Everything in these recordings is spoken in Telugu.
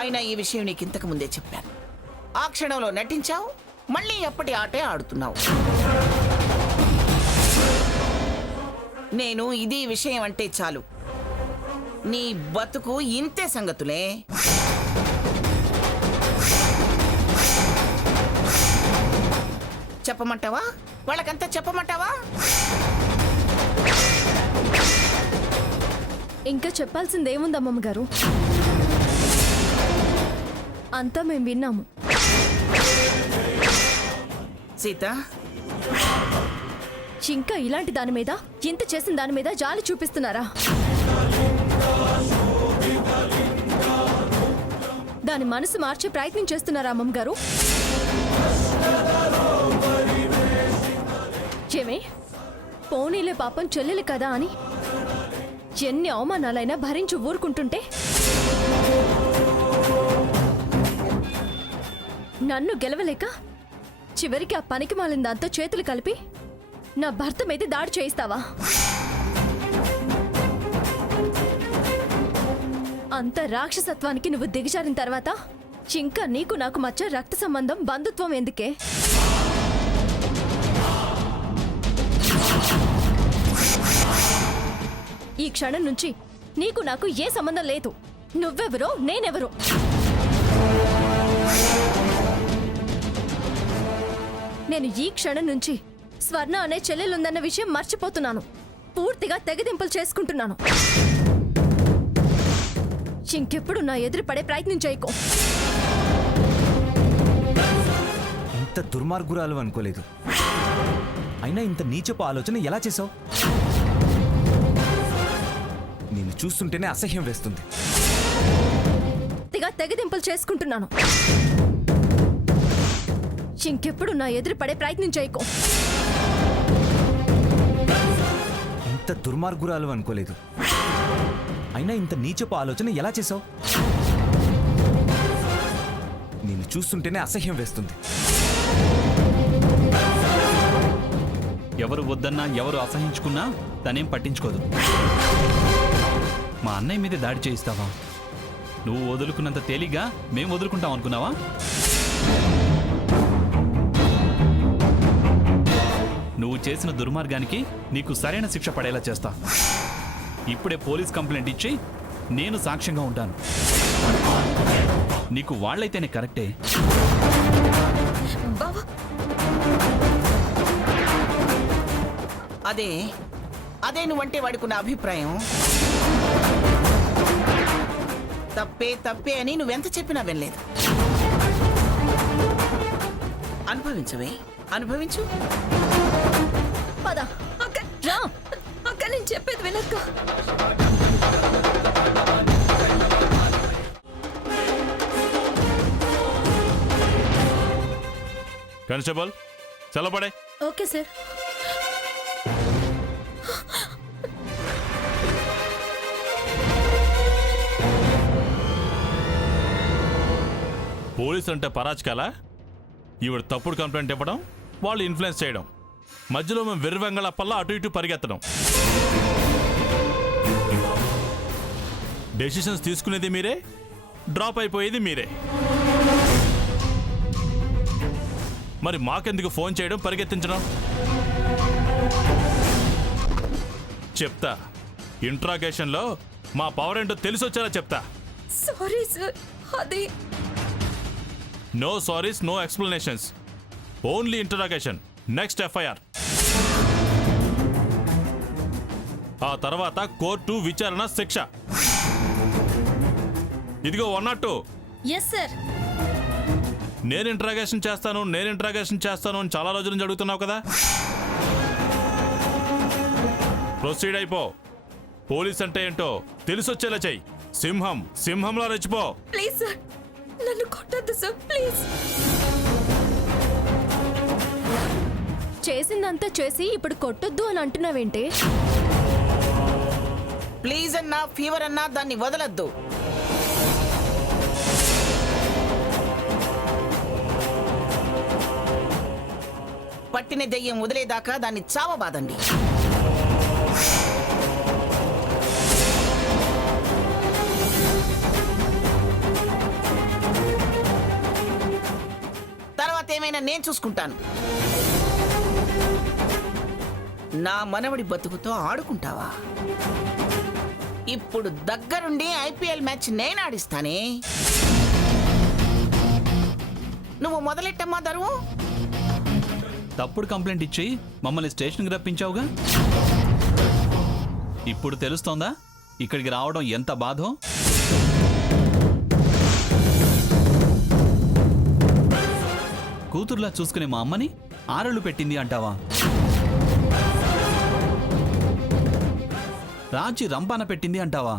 అయినా ఈ విషయం నీకు ఇంతకు ముందే చెప్పాను. ఆ క్షణంలో నటించావు, మళ్ళీ ఎప్పటి ఆటే ఆడుతున్నావు. నేను ఇది విషయం అంటే చాలు నీ బతుకు ఇంతే సంగతులే. చెప్పమంటావా? వాళ్ళకంతా చెప్పమంటావా? ఇంకా చెప్పాల్సిందేముంది అమ్మమ్మ గారు, అంతా మేము విన్నాము. సీత, ఇంకా ఇలాంటి దాని మీద, ఇంత చేసిన దాని మీద జాలి చూపిస్తున్నారా? దాని మనసు మార్చే ప్రయత్నం చేస్తున్నారా అమ్మమ్మ గారు? ఏమే, పోనీలే పాపం చెల్లెలు కదా అని ఎన్ని అవమానాలైనా భరించి ఊరుకుంటుంటే నన్ను గెలవలేక చివరికి ఆ పనికి మాలిన దాంతో చేతులు కలిపి నా భర్త మీద దాడి చేయిస్తావా? అంత రాక్షసత్వానికి నువ్వు దిగజారిన తర్వాత ఇంకా నీకు నాకు మధ్య రక్త సంబంధం, బంధుత్వం ఎందుకే? ఈ క్షణం నుంచి నీకు నాకు ఏ సంబంధం లేదు. నువ్వెవరో నేనెవరో. నేను ఈ క్షణం నుంచి స్వర్ణ అనే చెల్లెలుందన్న విషయం మర్చిపోతున్నాను. పూర్తిగా తెగదింపులు చేసుకుంటున్నాను. ఇంకెప్పుడు నా ఎదురు పడే ప్రయత్నం చేయకు. ఇంత దుర్మార్గురాలు అనుకోలేదు. అయినా ఇంత నీచపు ఆలోచన ఎలా చేసావు? నిన్ను చూస్తుంటేనే అసహ్యం వేస్తుంది. తెగదింపులు చేసుకుంటున్నాను. ఇంకెప్పుడు నా ఎదురు పడే ప్రయత్నం చేయకు. ఇంత దుర్మార్గురాలు అనుకోలేదు. అయినా ఇంత నీచపు ఆలోచన ఎలా చేసావు? నిన్ను చూస్తుంటేనే అసహ్యం వేస్తుంది. ఎవరు వద్దన్నా, ఎవరు అసహించుకున్నా తనేం పట్టించుకోదు. మా అన్నయ్య మీద దాడి చేయిస్తావా? నువ్వు వదులుకున్నంత తేలిగ్గా మేము వదులుకుంటాం అనుకున్నావా? నువ్వు చేసిన దుర్మార్గానికి నీకు సరైన శిక్ష పడేలా చేస్తా. ఇప్పుడే పోలీస్ కంప్లైంట్ ఇచ్చి నేను సాక్ష్యంగా ఉంటాను. నీకు వాళ్ళైతేనే కరెక్టే. అదే నువ్వంటే వాడుకున్న అభిప్రాయం. తప్పే అని నువ్వెంత చెప్పినా వినలేదు. అనుభవించవే, అనుభవించు. పద రా. అక్క నేను చెప్పేది వినక్క. కానిస్టేబుల్ చల్లబడే. Okay sir. పోలీసు అంటే పరాచకాల? ఈవిడ తప్పుడు కంప్లైంట్ ఇవ్వడం, వాళ్ళు ఇన్ఫ్లుయెన్స్ చేయడం, మధ్యలో మేము వెర్రివెంగళప్పల్లా అటు ఇటు పరిగెత్తడం. డెసిషన్స్ తీసుకునేది మీరే, డ్రాప్ అయిపోయేది మీరే. మరి మాకెందుకు ఫోన్ చేయడం, పరిగెత్తించడం? చెప్తా. ఇంట్రాగేషన్లో మా పవర్ ఏంటో తెలిసొచ్చేలా చెప్తా. సారీ సార్, అది. No sorries, no explanations, only interrogation. Next FIR. ఆ తర్వాత కోర్టు, విచారణ, శిక్ష. ఇదిగో 102. Yes sir. నేను ఇంటరాగేషన్ చేస్తాను అని చాలా రోజుల నుంచి అడుగుతున్నావు కదా. ప్రొసీడ్ అయిపో. పోలీస్ అంటే ఏంటో తెలిసొచ్చేలా చెయ్యి. సింహంలా రెచ్చిపో. ప్లీజ్ సార్, నన్ను కొట్టద్దు సార్, ప్లీజ్. చేసిందంతా చేసి ఇప్పుడు కొట్టొద్దు అని అంటున్నావేంటి? ప్లీజ్ అన్నా, ఫీవర్ అన్నా దాన్ని వదలద్దు. పట్టిన దెయ్యం వదిలేదాకా దాన్ని చావబాదండి. ఏదేమైనా నేను చూసుకుంటాను. నా మనవడి బతుకుతో ఆడుకుంటావా? ఇప్పుడు దగ్గరుండి ఐపీఎల్ మ్యాచ్ నేను ఆడిస్తానే. నువ్వు మొదలెట్టమ్మా దరువు. తప్పుడు కంప్లైంట్ ఇచ్చి మమ్మల్ని స్టేషన్కి రప్పించావుగా, ఇప్పుడు తెలుస్తోందా ఇక్కడికి రావడం ఎంత బాధో? కూతురులా చూసుకునే మా అమ్మని ఆరళ్ళు పెట్టింది అంటావా? రాజీ రంపాన పెట్టింది అంటావా?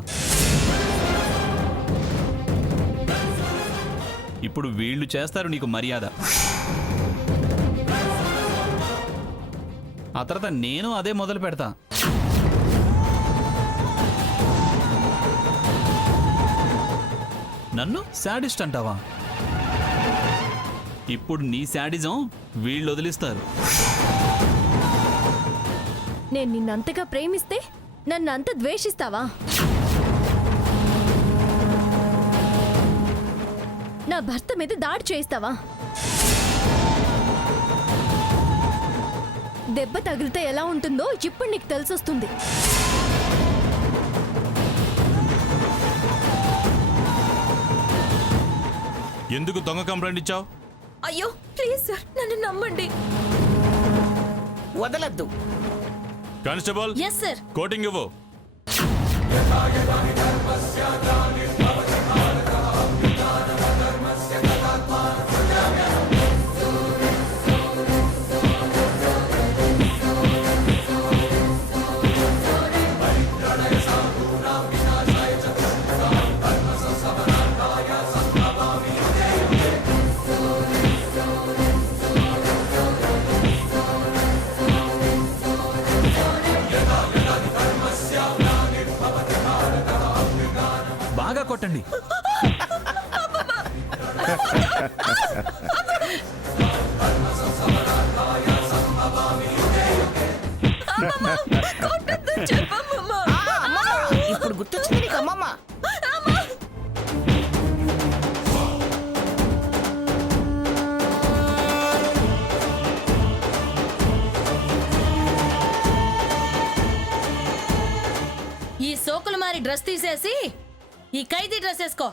ఇప్పుడు వీళ్ళు చేస్తారు నీకు మర్యాద. ఆ తర్వాత నేను అదే మొదలు పెడతా. నన్ను శాడిస్ట్ అంటావా? ఇప్పుడు నీ శాడిజం వీళ్ళు వదిలిస్తారు. నేను నిన్నంతగా ప్రేమిస్తే నన్ను అంత ద్వేషిస్తావా? నా భర్త మీద దాడి చేయిస్తావా? దెబ్బ తగిలితే ఎలా ఉంటుందో ఇప్పుడు నీకు తెలిసొస్తుంది. ఎందుకు దొంగ కంప్లైంట్ ఇచ్చావు? అయ్యో ప్లీజ్ సార్, నన్ను నమ్మండి. వదలద్దు. Constable, yes sir. కోటింగ్ ఇవ్వు. బాగా కొట్టండి. ఇప్పుడు గుర్తొచ్చింది నీకు అమ్మమ్మ. ఈ సోకులు మారి డ్రెస్ తీసేసి ఈ ఖైదీ డ్రెస్ వేసుకో.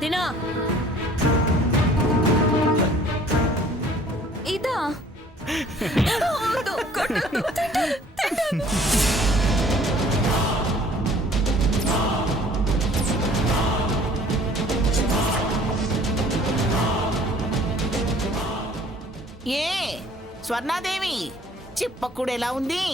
తినా ఇదా? ఏ స్వర్ణాదేవి, చిప్పకూడ ఎలా ఉంది?